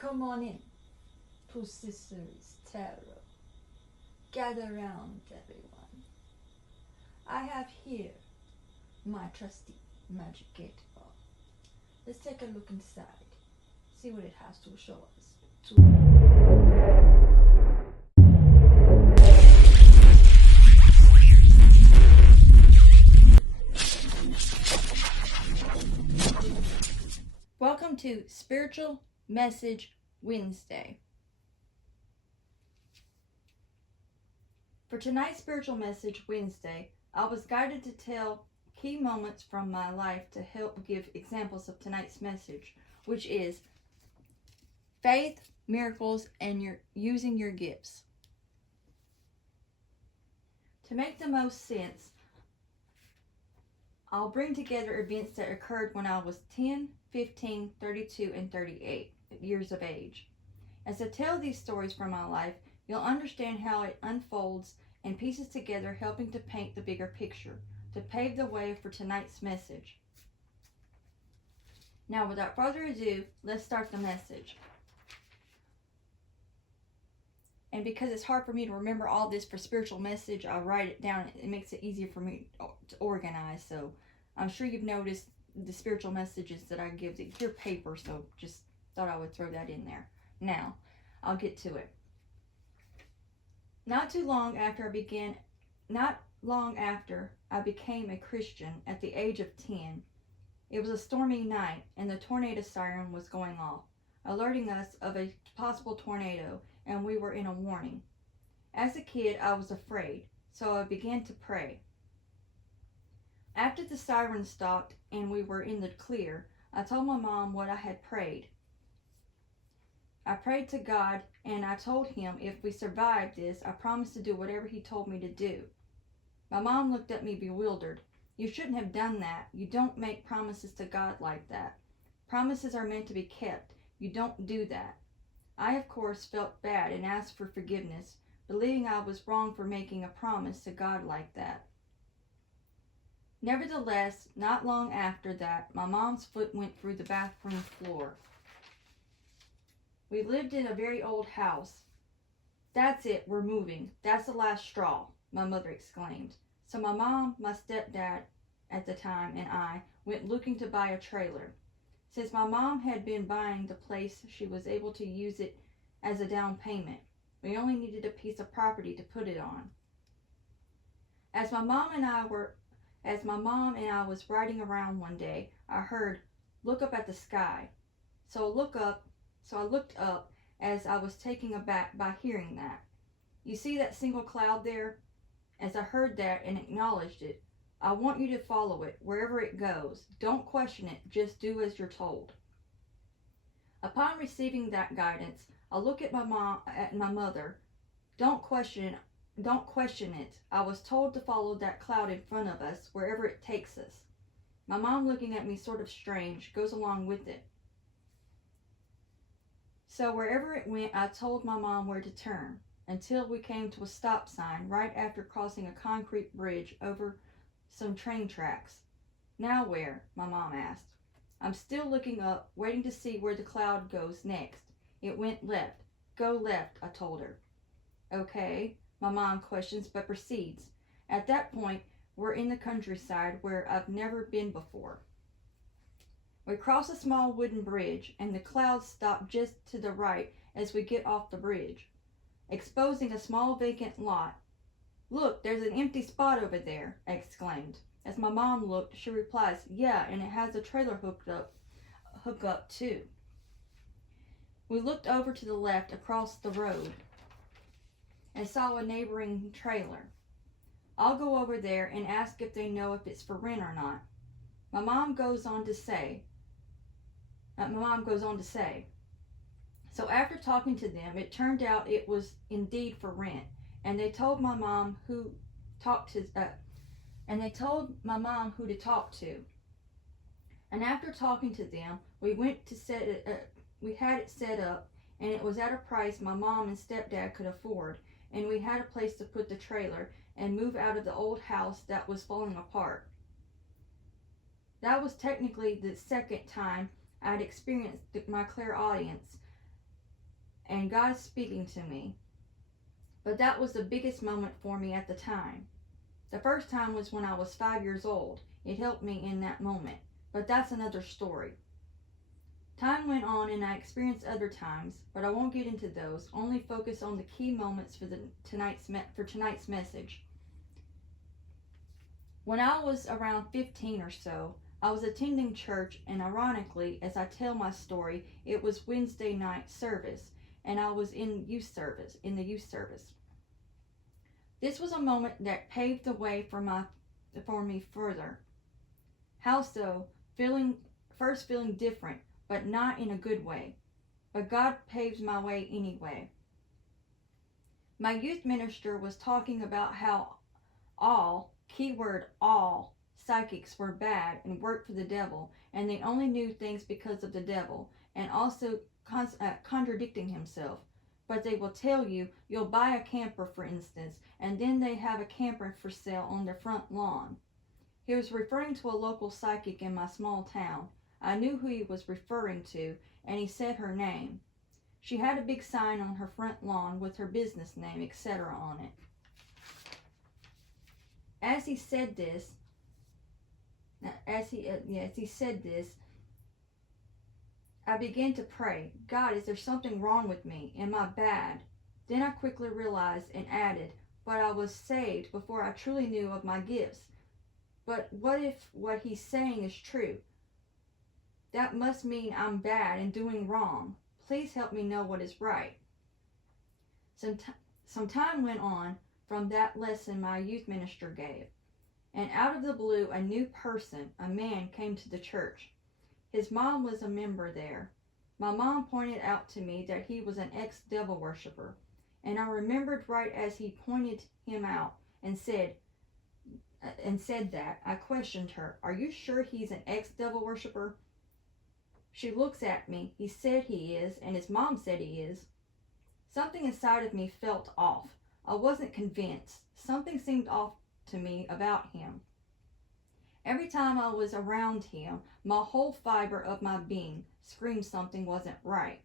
Come on in to Sister's Tarot. Gather round, everyone. I have here my trusty magic 8-ball. Let's take a look inside, see what it has to show us. Welcome to Spiritual Message Wednesday. For tonight's Spiritual Message Wednesday, I was guided to tell key moments from my life to help give examples of tonight's message, which is faith, miracles, and using your gifts. To make the most sense, I'll bring together events that occurred when I was 10, 15, 32, and 38 years of age. As I tell these stories from my life, you'll understand how it unfolds and pieces together, helping to paint the bigger picture, to pave the way for tonight's message. Now, without further ado, let's start the message. And because it's hard for me to remember all this for spiritual message, I write it down. It makes it easier for me to organize. So I'm sure you've noticed the spiritual messages that I give. They're paper, so just thought I would throw that in there. Now, I'll get to it. Not long after I became a Christian at the age of 10, it was a stormy night and the tornado siren was going off, alerting us of a possible tornado, and we were in a warning. As a kid, I was afraid, so I began to pray. After the siren stopped and we were in the clear, I told my mom what I had prayed. I prayed to God, and I told him if we survived this, I promised to do whatever he told me to do. My mom looked at me bewildered. You shouldn't have done that. You don't make promises to God like that. Promises are meant to be kept. You don't do that. I, of course, felt bad and asked for forgiveness, believing I was wrong for making a promise to God like that. Nevertheless, not long after that, my mom's foot went through the bathroom floor. We lived in a very old house. That's it, we're moving. That's the last straw, my mother exclaimed. So my mom, my stepdad at the time, and I went looking to buy a trailer. Since my mom had been buying the place, she was able to use it as a down payment. We only needed a piece of property to put it on. As my mom and I was riding around one day, I heard, "Look up at the sky." So I looked up as I was taken aback by hearing that. You see that single cloud there? As I heard that and acknowledged it, I want you to follow it wherever it goes. Don't question it, just do as you're told. Upon receiving that guidance, I look at my mother. Don't question it. I was told to follow that cloud in front of us wherever it takes us. My mom, looking at me sort of strange, goes along with it. So wherever it went, I told my mom where to turn, until we came to a stop sign right after crossing a concrete bridge over some train tracks. Now where? My mom asked. I'm still looking up, waiting to see where the cloud goes next. It went left. Go left, I told her. Okay, my mom questions but proceeds. At that point, we're in the countryside where I've never been before. We cross a small wooden bridge, and the clouds stop just to the right as we get off the bridge, exposing a small vacant lot. Look, there's an empty spot over there, I exclaimed. As my mom looked, she replies, yeah, and it has a trailer hook up too. We looked over to the left across the road and saw a neighboring trailer. I'll go over there and ask if they know if it's for rent or not. My mom goes on to say, so after talking to them, it turned out it was indeed for rent, and they told my mom who to talk to. And after talking to them, we went to we had it set up, and it was at a price my mom and stepdad could afford, and we had a place to put the trailer and move out of the old house that was falling apart. That was technically the second time I'd experienced my clairaudience, and God speaking to me. But that was the biggest moment for me at the time. The first time was when I was 5 years old. It helped me in that moment, but that's another story. Time went on and I experienced other times, but I won't get into those, only focus on the key moments for tonight's message. When I was around 15 or so, I was attending church, and ironically, as I tell my story, it was Wednesday night service, and I was in the youth service. This was a moment that paved the way for me further. How so? First feeling different, but not in a good way. But God paved my way anyway. My youth minister was talking about how all, keyword all, psychics were bad and worked for the devil, and they only knew things because of the devil, and also contradicting himself. But they will tell you, you'll buy a camper, for instance, and then they have a camper for sale on their front lawn. He was referring to a local psychic in my small town. I knew who he was referring to, and he said her name. She had a big sign on her front lawn with her business name, etc. on it. As he said this, I began to pray, God, is there something wrong with me? Am I bad? Then I quickly realized and added, but I was saved before I truly knew of my gifts. But what if what he's saying is true? That must mean I'm bad and doing wrong. Please help me know what is right. Some time went on from that lesson my youth minister gave, and out of the blue a new person, a man, came to the church. His mom was a member there. My mom pointed out to me that he was an ex-devil worshiper, and I remembered right as he pointed him out and said that, I questioned her, are you sure he's an ex-devil worshiper? She looks at me. He said he is, and his mom said he is. Something inside of me felt off. I wasn't convinced. Something seemed off to me about him. Every time I was around him, my whole fiber of my being screamed something wasn't right.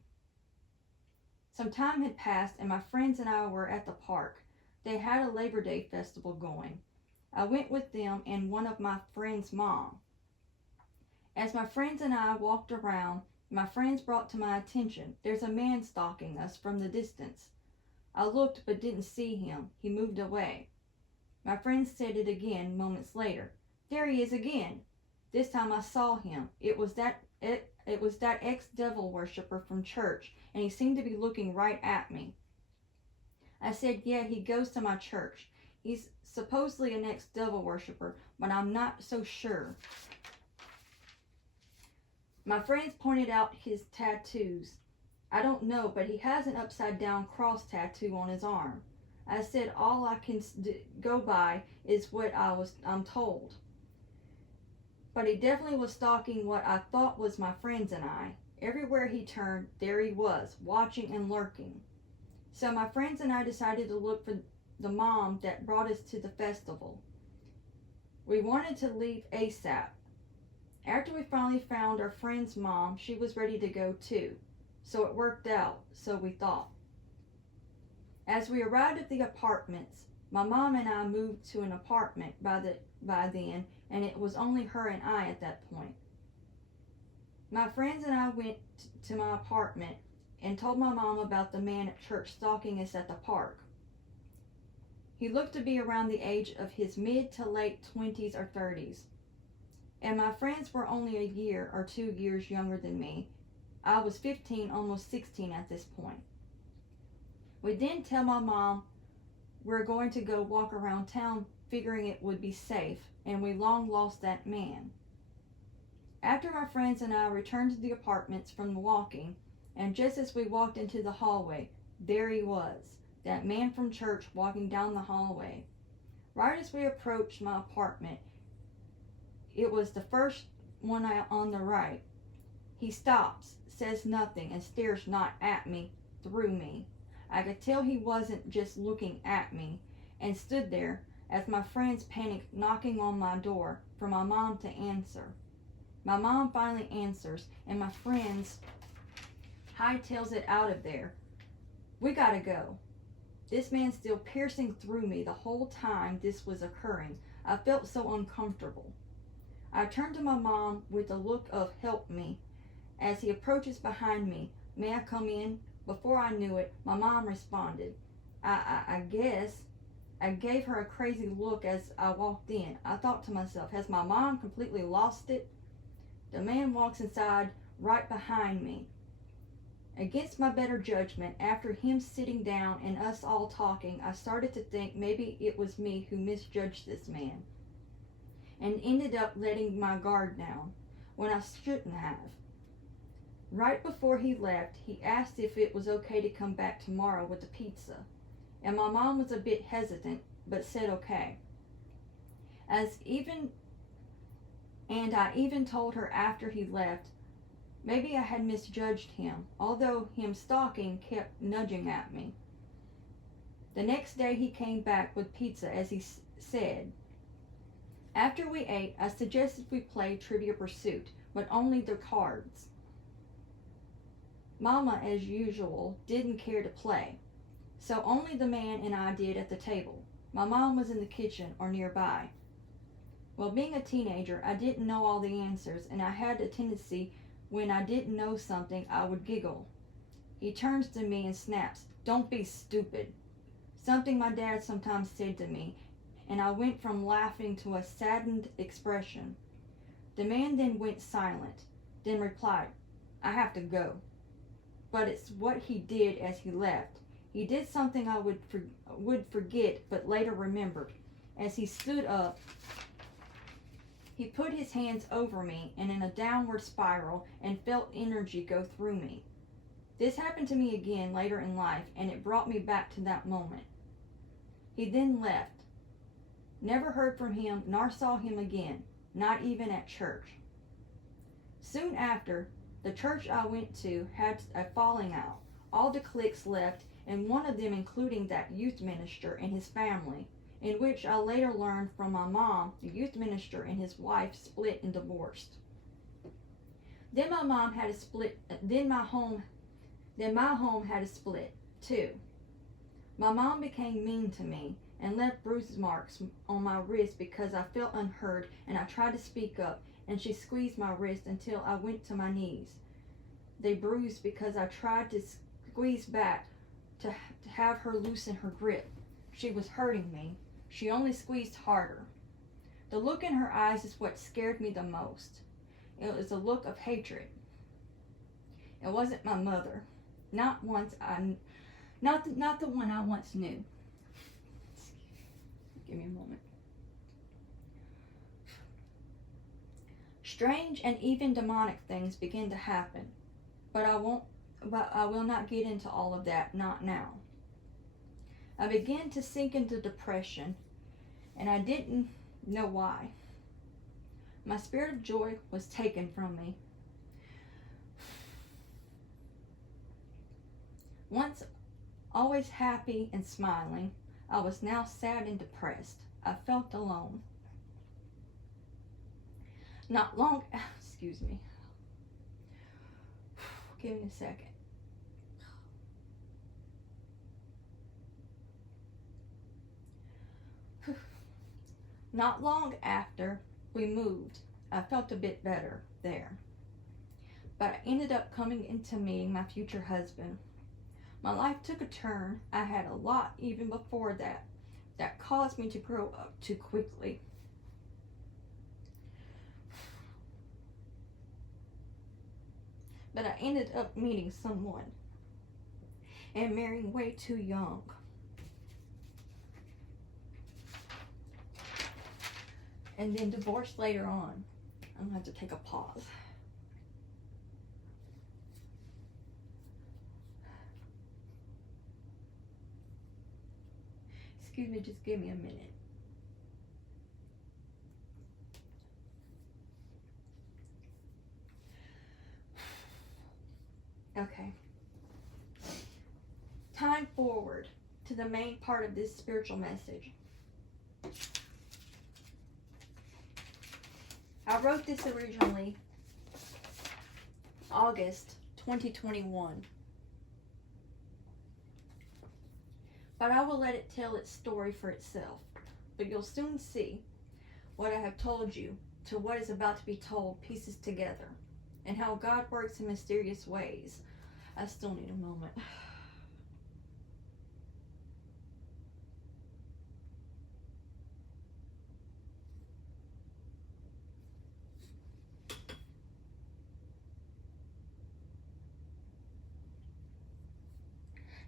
Some time had passed, and my friends and I were at the park. They had a Labor Day festival going. I went with them and one of my friends' mom. As my friends and I walked around, my friends brought to my attention, there's a man stalking us from the distance. I looked but didn't see him. He moved away. My friends said it again moments later. There he is again. This time I saw him. It was that ex-devil worshiper from church, and he seemed to be looking right at me. I said, yeah, he goes to my church. He's supposedly an ex-devil worshiper, but I'm not so sure. My friends pointed out his tattoos. I don't know, but he has an upside-down cross tattoo on his arm. I said all I can go by is what I'm told. But he definitely was stalking what I thought was my friends and I. Everywhere he turned, there he was, watching and lurking. So my friends and I decided to look for the mom that brought us to the festival. We wanted to leave ASAP. After we finally found our friend's mom, she was ready to go too. So it worked out, so we thought. As we arrived at the apartments, my mom and I moved to an apartment by then, and it was only her and I at that point. My friends and I went to my apartment and told my mom about the man at church stalking us at the park. He looked to be around the age of his mid to late 20s or 30s. And my friends were only a year or 2 years younger than me. I was 15, almost 16 at this point. We then tell my mom we're going to go walk around town, figuring it would be safe, and we long lost that man. After my friends and I returned to the apartments from the walking, and just as we walked into the hallway, there he was, that man from church walking down the hallway. Right as we approached my apartment, it was the first one on the right. He stops, says nothing, and stares not at me, through me. I could tell he wasn't just looking at me, and stood there as my friends panicked, knocking on my door for my mom to answer. My mom finally answers, and my friends hightails it out of there. We gotta go. This man still piercing through me the whole time this was occurring. I felt so uncomfortable. I turned to my mom with a look of help me. As he approaches behind me, may I come in? Before I knew it, my mom responded. I guess. I gave her a crazy look as I walked in. I thought to myself, has my mom completely lost it? The man walks inside right behind me. Against my better judgment, after him sitting down and us all talking, I started to think maybe it was me who misjudged this man and ended up letting my guard down when I shouldn't have. Right before he left, he asked if it was okay to come back tomorrow with the pizza, and my mom was a bit hesitant but said okay. I even told her after he left, maybe I had misjudged him, although him stalking kept nudging at me. The next day he came back with pizza as he said. After we ate, I suggested we play Trivia Pursuit, but only the cards. Mama, as usual, didn't care to play, so only the man and I did at the table. My mom was in the kitchen or nearby. Well, being a teenager, I didn't know all the answers, and I had a tendency when I didn't know something, I would giggle. He turns to me and snaps, "Don't be stupid." Something my dad sometimes said to me, and I went from laughing to a saddened expression. The man then went silent, then replied, "I have to go." But it's what he did as he left. He did something I would forget, but later remembered. As he stood up, he put his hands over me and in a downward spiral and felt energy go through me. This happened to me again later in life, and it brought me back to that moment. He then left. Never heard from him nor saw him again, not even at church. Soon after, the church I went to had a falling out. All the cliques left, and one of them including that youth minister and his family, in which I later learned from my mom the youth minister and his wife split and divorced. Then my home had a split too. My mom became mean to me and left bruise marks on my wrist because I felt unheard, and I tried to speak up, and she squeezed my wrist until I went to my knees. They bruised because I tried to squeeze back to have her loosen her grip. She was hurting me. She only squeezed harder. The look in her eyes is what scared me the most. It was a look of hatred. It wasn't my mother. Not the one I once knew. Give me a moment. Strange and even demonic things begin to happen, but I will not get into all of that, not now. I began to sink into depression, and I didn't know why. My spirit of joy was taken from me. Once always happy and smiling, I was now sad and depressed. I felt alone. Not long, excuse me. Give me a second. Not long after we moved, I felt a bit better there. But I ended up coming into meeting my future husband. My life took a turn. I had a lot even before that caused me to grow up too quickly. But I ended up meeting someone and marrying way too young. And then divorced later on. I'm gonna have to take a pause. Excuse me, just give me a minute. Okay. Time forward to the main part of this spiritual message. I wrote this originally August 2021. but I will let it tell its story for itself. But you'll soon see what I have told you to what is about to be told pieces together, and how God works in mysterious ways. I still need a moment.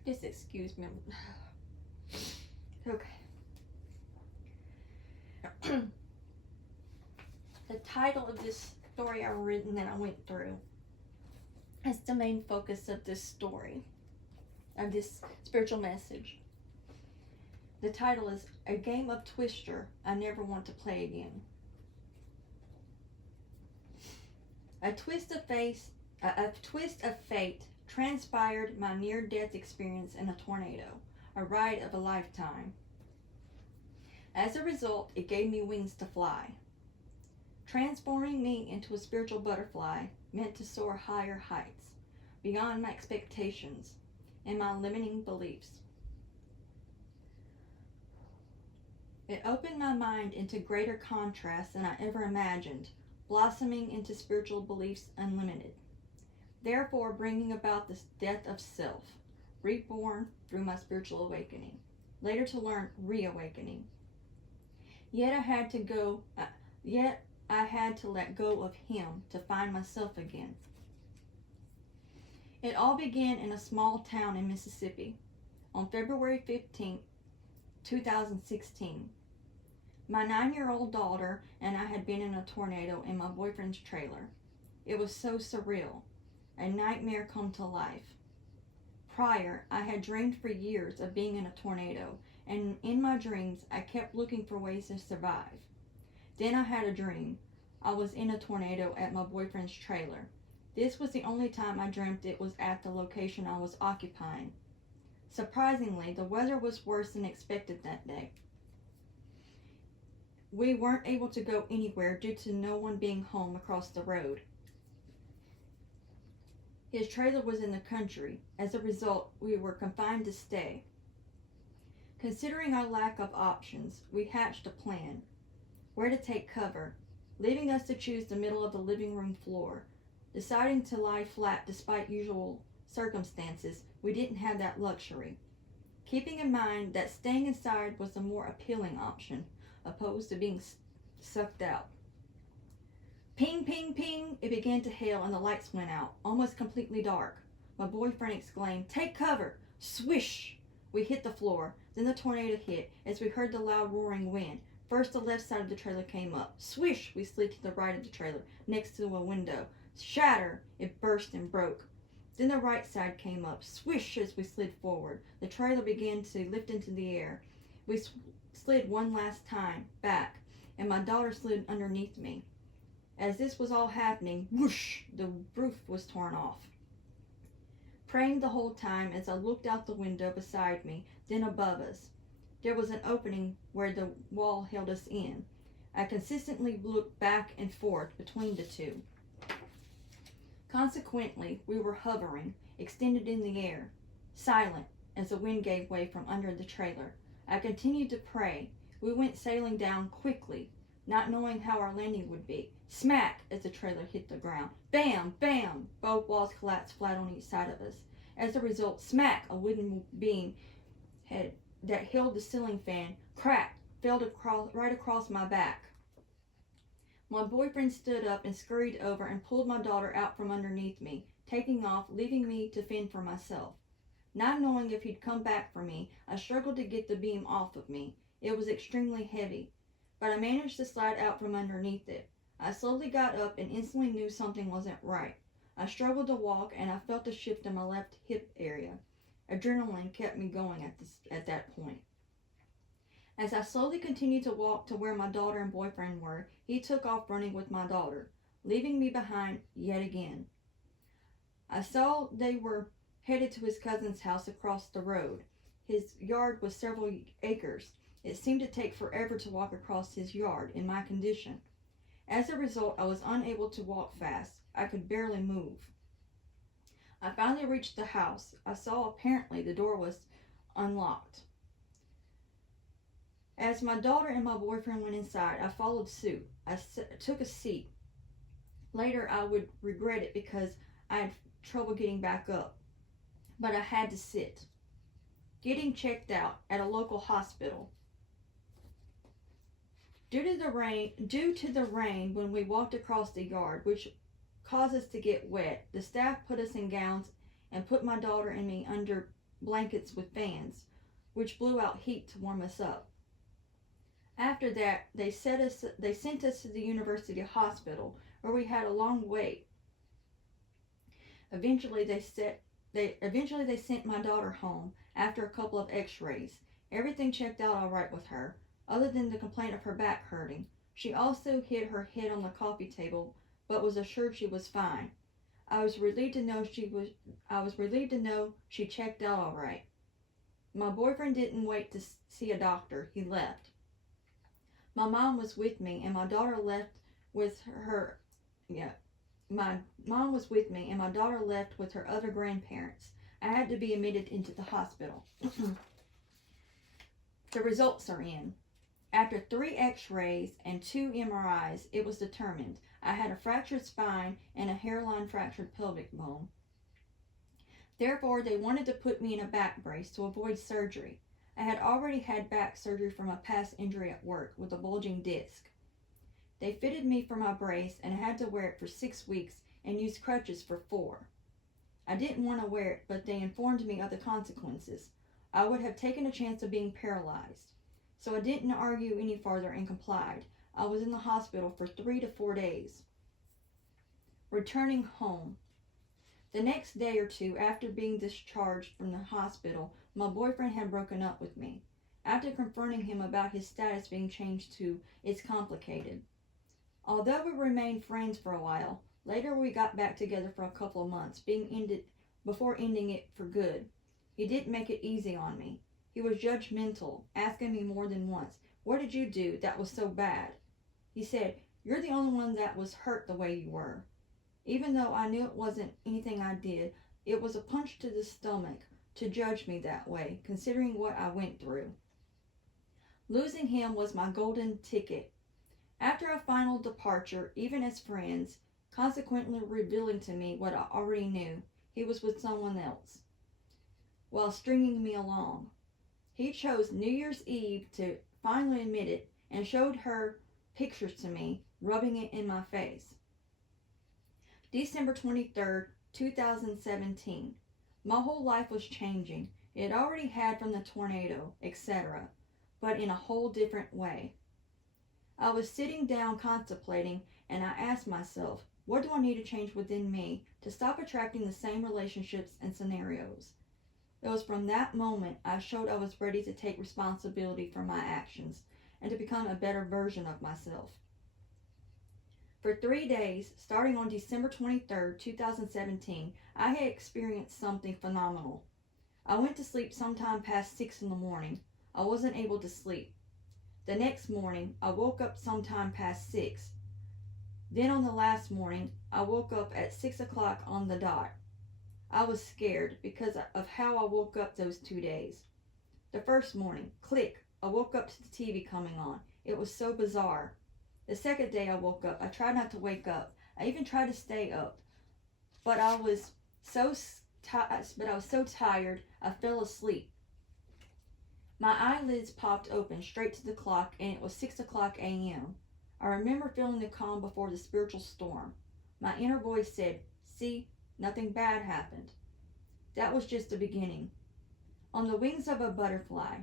Just excuse me. Okay. The title of this story I written that I went through is the main focus of this story, of this spiritual message. The title is A Game of Twister I Never Want to Play Again. A twist of fate transpired my near-death experience in a tornado, a ride of a lifetime. As a result, it gave me wings to fly. Transforming me into a spiritual butterfly meant to soar higher heights, beyond my expectations and my limiting beliefs. It opened my mind into greater contrasts than I ever imagined, blossoming into spiritual beliefs unlimited, therefore bringing about the death of self, reborn through my spiritual awakening, later to learn reawakening. Yet I had to let go of him to find myself again. It all began in a small town in Mississippi on February 15, 2016. My 9-year-old daughter and I had been in a tornado in my boyfriend's trailer. It was so surreal, a nightmare come to life. Prior, I had dreamed for years of being in a tornado, and in my dreams, I kept looking for ways to survive. Then I had a dream. I was in a tornado at my boyfriend's trailer. This was the only time I dreamt it was at the location I was occupying. Surprisingly, the weather was worse than expected that day. We weren't able to go anywhere due to no one being home across the road. His trailer was in the country. As a result, we were confined to stay. Considering our lack of options, we hatched a plan. Where to take cover, leaving us to choose the middle of the living room floor. Deciding to lie flat despite usual circumstances, we didn't have that luxury. Keeping in mind that staying inside was the more appealing option, opposed to being sucked out. Ping, ping, ping! It began to hail and the lights went out, almost completely dark. My boyfriend exclaimed, "Take cover!" Swish! We hit the floor. Then the tornado hit as we heard the loud roaring wind. First the left side of the trailer came up. Swish! We slid to the right of the trailer, next to a window. Shatter! It burst and broke. Then the right side came up. Swish! As we slid forward. The trailer began to lift into the air. We slid one last time, back, and my daughter slid underneath me. As this was all happening, whoosh! The roof was torn off. Praying the whole time as I looked out the window beside me, then above us. There was an opening where the wall held us in. I consistently looked back and forth between the two. Consequently, we were hovering, extended in the air, silent as the wind gave way from under the trailer. I continued to pray. We went sailing down quickly, not knowing how our landing would be. Smack! As the trailer hit the ground. Bam! Bam! Both walls collapsed flat on each side of us. As a result, smack! A wooden beam that held the ceiling fan cracked, fell right across my back. My boyfriend stood up and scurried over and pulled my daughter out from underneath me, taking off, leaving me to fend for myself. Not knowing if he'd come back for me, I struggled to get the beam off of me. It was extremely heavy, but I managed to slide out from underneath it. I slowly got up and instantly knew something wasn't right. I struggled to walk and I felt a shift in my left hip area. Adrenaline kept me going at that point. As I slowly continued to walk to where my daughter and boyfriend were, he took off running with my daughter, leaving me behind yet again. I saw they were headed to his cousin's house across the road. His yard was several acres. It seemed to take forever to walk across his yard in my condition. As a result, I was unable to walk fast. I could barely move. I finally reached the house. I saw apparently the door was unlocked. As my daughter and my boyfriend went inside, I followed suit. Took a seat. Later, I would regret it because I had trouble getting back up, but I had to sit. Getting checked out at a local hospital. Due to the rain when we walked across the yard, which caused us to get wet, the staff put us in gowns and put my daughter and me under blankets with fans, which blew out heat to warm us up. After that, they sent us to the university hospital where we had a long wait. Eventually they sent my daughter home after a couple of x-rays. Everything checked out all right with her, other than the complaint of her back hurting. She also hit her head on the coffee table, but was assured she was fine. I was relieved to know she checked out all right. My boyfriend didn't wait to see a doctor. He left. My mom was with me, and my daughter left with her. My mom was with me, and my daughter left with her other grandparents. I had to be admitted into the hospital. The results are in. After 3 x-rays and 2 MRIs, it was determined I had a fractured spine and a hairline fractured pelvic bone. Therefore, they wanted to put me in a back brace to avoid surgery. I had already had back surgery from a past injury at work with a bulging disc. They fitted me for my brace, and I had to wear it for 6 weeks and use crutches for 4. I didn't want to wear it, but they informed me of the consequences. I would have taken a chance of being paralyzed. So I didn't argue any further and complied. I was in the hospital for 3 to 4 days. Returning home. The next day or two after being discharged from the hospital, my boyfriend had broken up with me. After confronting him about his status being changed to "it's complicated." Although we remained friends for a while, later we got back together for a couple of months, before ending it for good. He didn't make it easy on me. He was judgmental, asking me more than once, "What did you do that was so bad?" He said, "You're the only one that was hurt the way you were." Even though I knew it wasn't anything I did, it was a punch to the stomach to judge me that way, considering what I went through. Losing him was my golden ticket. After a final departure, even as friends, consequently revealing to me what I already knew, he was with someone else, while stringing me along. He chose New Year's Eve to finally admit it and showed her pictures to me, rubbing it in my face. December 23rd, 2017. My whole life was changing. It already had from the tornado, etc., but in a whole different way. I was sitting down contemplating, and I asked myself, what do I need to change within me to stop attracting the same relationships and scenarios? It was from that moment I showed I was ready to take responsibility for my actions and to become a better version of myself. For 3 days, starting on December 23rd, 2017, I had experienced something phenomenal. I went to sleep sometime past 6 in the morning. I wasn't able to sleep. The next morning, I woke up sometime past 6. Then on the last morning, I woke up at 6 o'clock on the dot. I was scared because of how I woke up those 2 days. The first morning, click, I woke up to the TV coming on. It was so bizarre. The second day I woke up, I tried not to wake up. I even tried to stay up. But I was so tired, I fell asleep. My eyelids popped open straight to the clock, and it was 6 o'clock a.m. I remember feeling the calm before the spiritual storm. My inner voice said, "See, nothing bad happened." That was just the beginning. On the wings of a butterfly.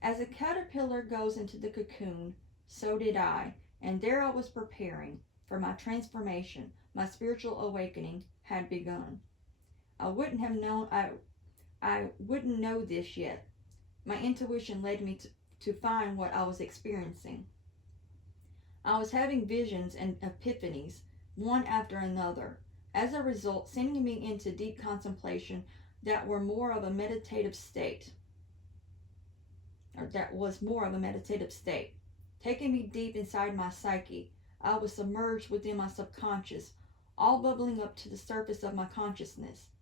As a caterpillar goes into the cocoon, so did I, and there I was preparing for my transformation. My spiritual awakening had begun. I wouldn't know this yet. My intuition led me to find what I was experiencing. I was having visions and epiphanies, one after another. As a result, sending me into deep contemplation that was more of a meditative state, taking me deep inside my psyche. I was submerged within my subconscious, all bubbling up to the surface of my consciousness.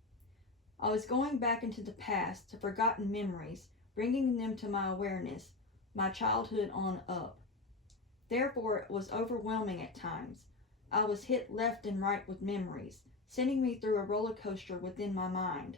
I was going back into the past, to forgotten memories, bringing them to my awareness. my childhood on up. Therefore, it was overwhelming at times. I was hit left and right with memories, sending me through a roller coaster within my mind.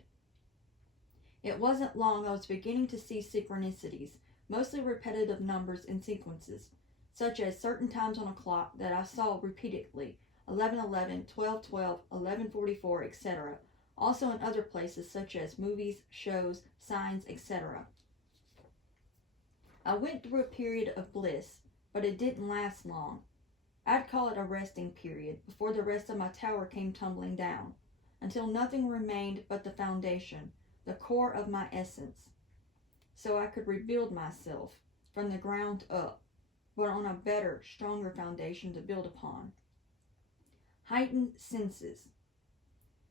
It wasn't long I was beginning to see synchronicities, mostly repetitive numbers and sequences, such as certain times on a clock that I saw repeatedly, 11:11, 12:12, 11:44, etc., also in other places such as movies, shows, signs, etc. I went through a period of bliss, but it didn't last long. I'd call it a resting period before the rest of my tower came tumbling down, until nothing remained but the foundation, the core of my essence, so I could rebuild myself from the ground up, but on a better, stronger foundation to build upon. Heightened senses.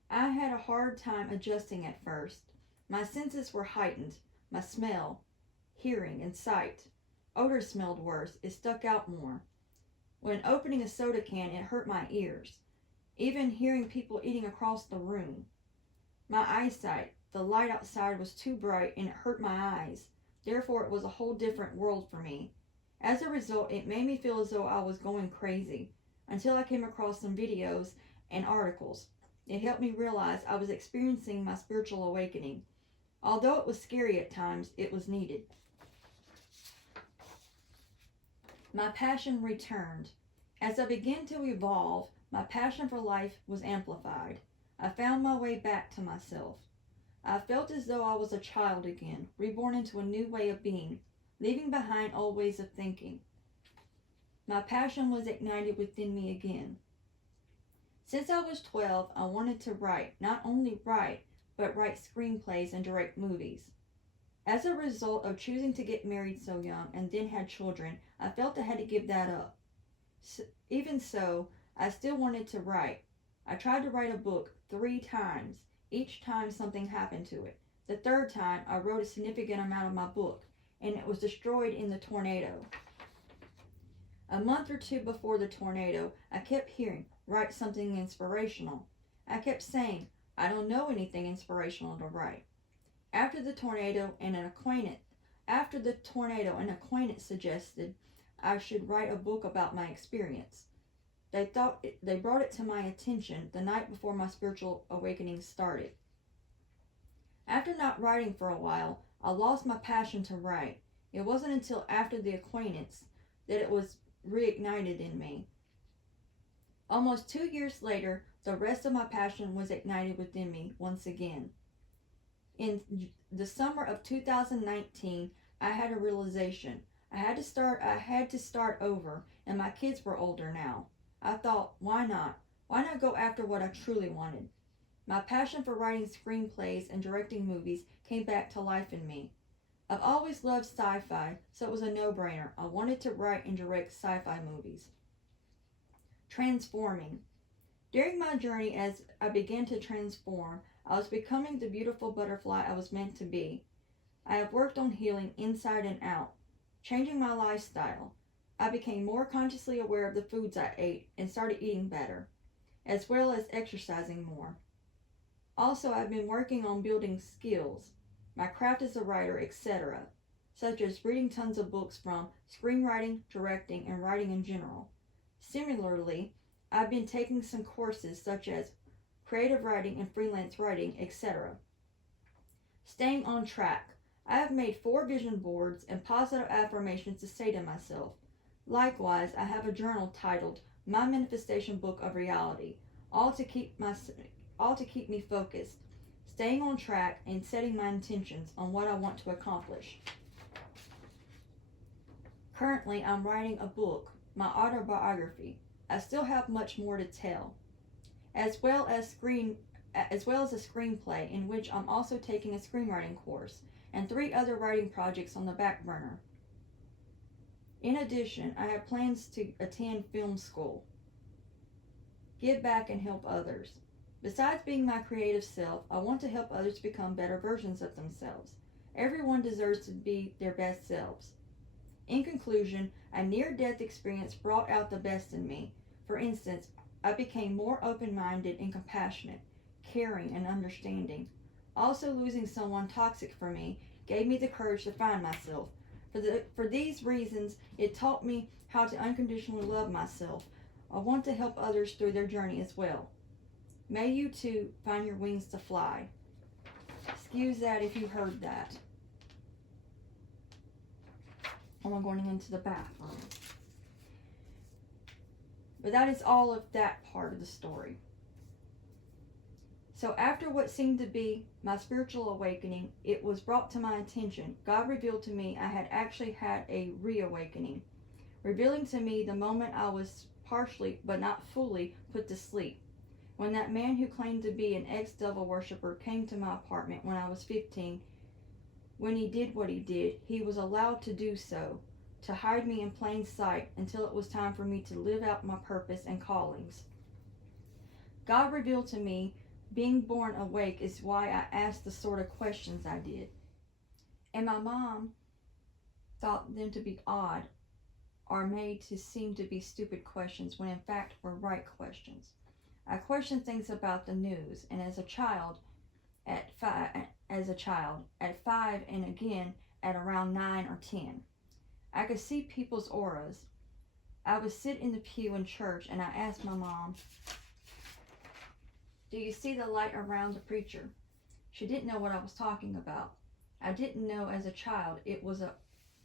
I had a hard time adjusting at first. My senses were heightened. My smell, hearing, and sight. Odor smelled worse. It stuck out more. When opening a soda can, it hurt my ears. Even hearing people eating across the room. My eyesight. The light outside was too bright and it hurt my eyes. Therefore, it was a whole different world for me. As a result, it made me feel as though I was going crazy, until I came across some videos and articles. It helped me realize I was experiencing my spiritual awakening. Although it was scary at times, it was needed. My passion returned. As I began to evolve, my passion for life was amplified. I found my way back to myself. I felt as though I was a child again, reborn into a new way of being, leaving behind old ways of thinking. My passion was ignited within me again. Since I was 12, I wanted to write, not only write, but write screenplays and direct movies. As a result of choosing to get married so young and then had children, I felt I had to give that up. Even so, I still wanted to write. I tried to write a book 3 times. Each time something happened to it. The 3rd time, I wrote a significant amount of my book, and it was destroyed in the tornado. A month or 2 before the tornado, I kept hearing, write something inspirational. I kept saying, I don't know anything inspirational to write. After the tornado, an acquaintance suggested I should write a book about my experience. They brought it to my attention the night before my spiritual awakening started. After not writing for a while, I lost my passion to write. It wasn't until after the acquaintance that it was reignited in me. Almost 2 years later, the rest of my passion was ignited within me once again. In the summer of 2019, I had a realization. I had to start over, and my kids were older now. I thought, why not? Why not go after what I truly wanted? My passion for writing screenplays and directing movies came back to life in me. I've always loved sci-fi, so it was a no-brainer. I wanted to write and direct sci-fi movies. Transforming. During my journey as I began to transform, I was becoming the beautiful butterfly I was meant to be. I have worked on healing inside and out, changing my lifestyle. I became more consciously aware of the foods I ate and started eating better, as well as exercising more. Also, I've been working on building skills, my craft as a writer, etc., such as reading tons of books from screenwriting, directing, and writing in general. Similarly, I've been taking some courses such as creative writing and freelance writing, etc. Staying on track. I have made 4 vision boards and positive affirmations to say to myself. Likewise, I have a journal titled My Manifestation Book of Reality, all to keep me focused, staying on track, and setting my intentions on what I want to accomplish. Currently, I'm writing a book, my autobiography. I still have much more to tell, as well as a screenplay in which I'm also taking a screenwriting course, and 3 other writing projects on the back burner. In addition, I have plans to attend film school, give back, and help others. Besides being my creative self, I want to help others become better versions of themselves. Everyone deserves to be their best selves. In conclusion, a near-death experience brought out the best in me. For instance, I became more open-minded and compassionate, caring, and understanding. Also, losing someone toxic for me gave me the courage to find myself. For these reasons, it taught me how to unconditionally love myself. I want to help others through their journey as well. May you too find your wings to fly. Excuse that if you heard that. I'm going into the bathroom. But that is all of that part of the story. So after what seemed to be my spiritual awakening, it was brought to my attention. God revealed to me I had actually had a reawakening, revealing to me the moment I was partially, but not fully, put to sleep. When that man who claimed to be an ex-devil worshiper came to my apartment when I was 15, when he did what he did, he was allowed to do so, to hide me in plain sight until it was time for me to live out my purpose and callings. God revealed to me being born awake is why I asked the sort of questions I did. And my mom thought them to be odd or made to seem to be stupid questions when in fact were right questions. I questioned things about the news, and as a child at 5 and again at around 9 or 10. I could see people's auras. I would sit in the pew in church and I asked my mom, "Do you see the light around the preacher?" She didn't know what I was talking about. I didn't know as a child it was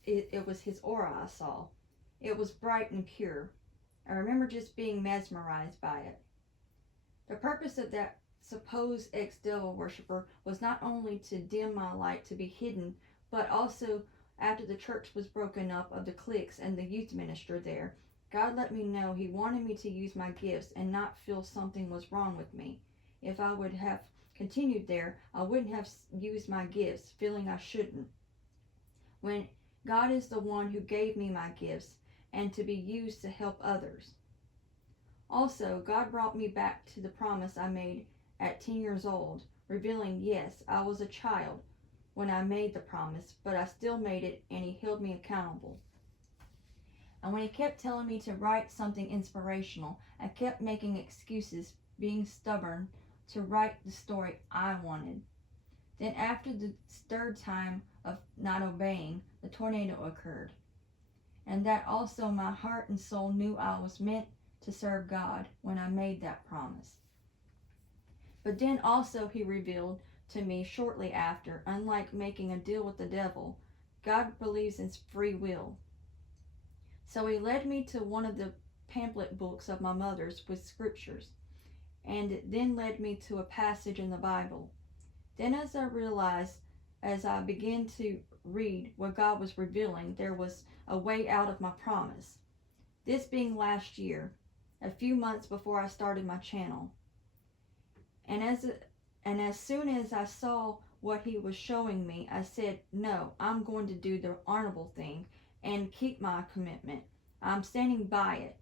his aura I saw. It was bright and pure. I remember just being mesmerized by it. The purpose of that supposed ex-devil worshiper was not only to dim my light to be hidden, but also after the church was broken up of the cliques and the youth minister there, God let me know he wanted me to use my gifts and not feel something was wrong with me. If I would have continued there, I wouldn't have used my gifts, feeling I shouldn't. When God is the one who gave me my gifts and to be used to help others. Also, God brought me back to the promise I made at 10 years old, revealing, yes, I was a child when I made the promise, but I still made it, and he held me accountable. And when he kept telling me to write something inspirational, I kept making excuses, being stubborn to write the story I wanted. Then after the third time of not obeying, the tornado occurred. And that also my heart and soul knew I was meant to serve God when I made that promise. But then also he revealed to me shortly after, unlike making a deal with the devil, God believes in free will. So he led me to one of the pamphlet books of my mother's with scriptures, and then led me to a passage in the Bible. Then as I realized, as I began to read what God was revealing, there was a way out of my promise. This being last year, a few months before I started my channel. And as soon as I saw what he was showing me, I said, no, I'm going to do the honorable thing and keep my commitment. I'm standing by it.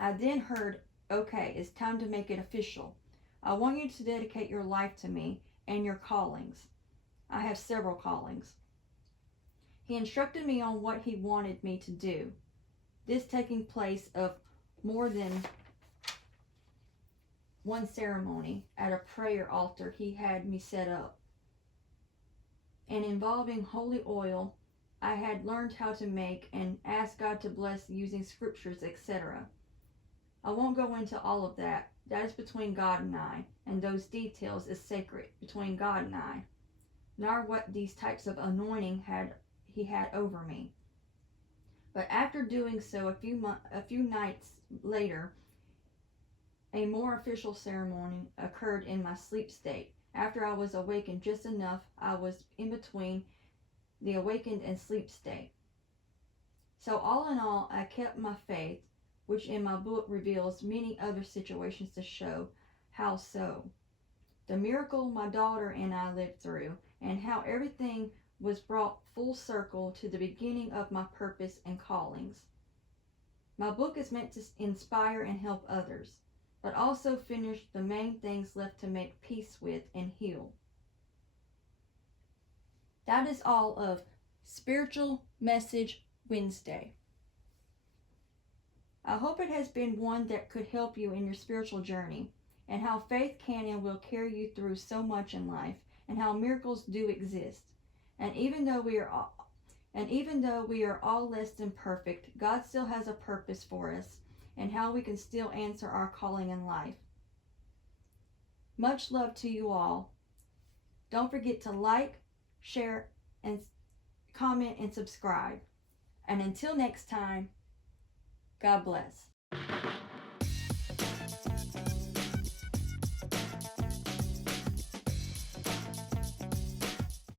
I then heard, okay, it's time to make it official. I want you to dedicate your life to me and your callings. I have several callings. He instructed me on what he wanted me to do. This taking place of more than one ceremony at a prayer altar he had me set up, and involving holy oil I had learned how to make and asked God to bless using scriptures, etc. I won't go into all of that. That is between God and I, and those details is sacred between God and I, nor what these types of anointing he had over me. But after doing so, a few nights later, a more official ceremony occurred in my sleep state. After I was awakened just enough, I was in between the awakened and sleep state. So all in all, I kept my faith, which in my book reveals many other situations to show how so. The miracle my daughter and I lived through, and how everything was brought full circle to the beginning of my purpose and callings. My book is meant to inspire and help others, but also finish the main things left to make peace with and heal. That is all of Spiritual Message Wednesday. I hope it has been one that could help you in your spiritual journey, and how faith can and will carry you through so much in life, and how miracles do exist. And even though And even though we are all less than perfect, God still has a purpose for us and how we can still answer our calling in life. Much love to you all. Don't forget to like, share, and comment and subscribe. And until next time, God bless.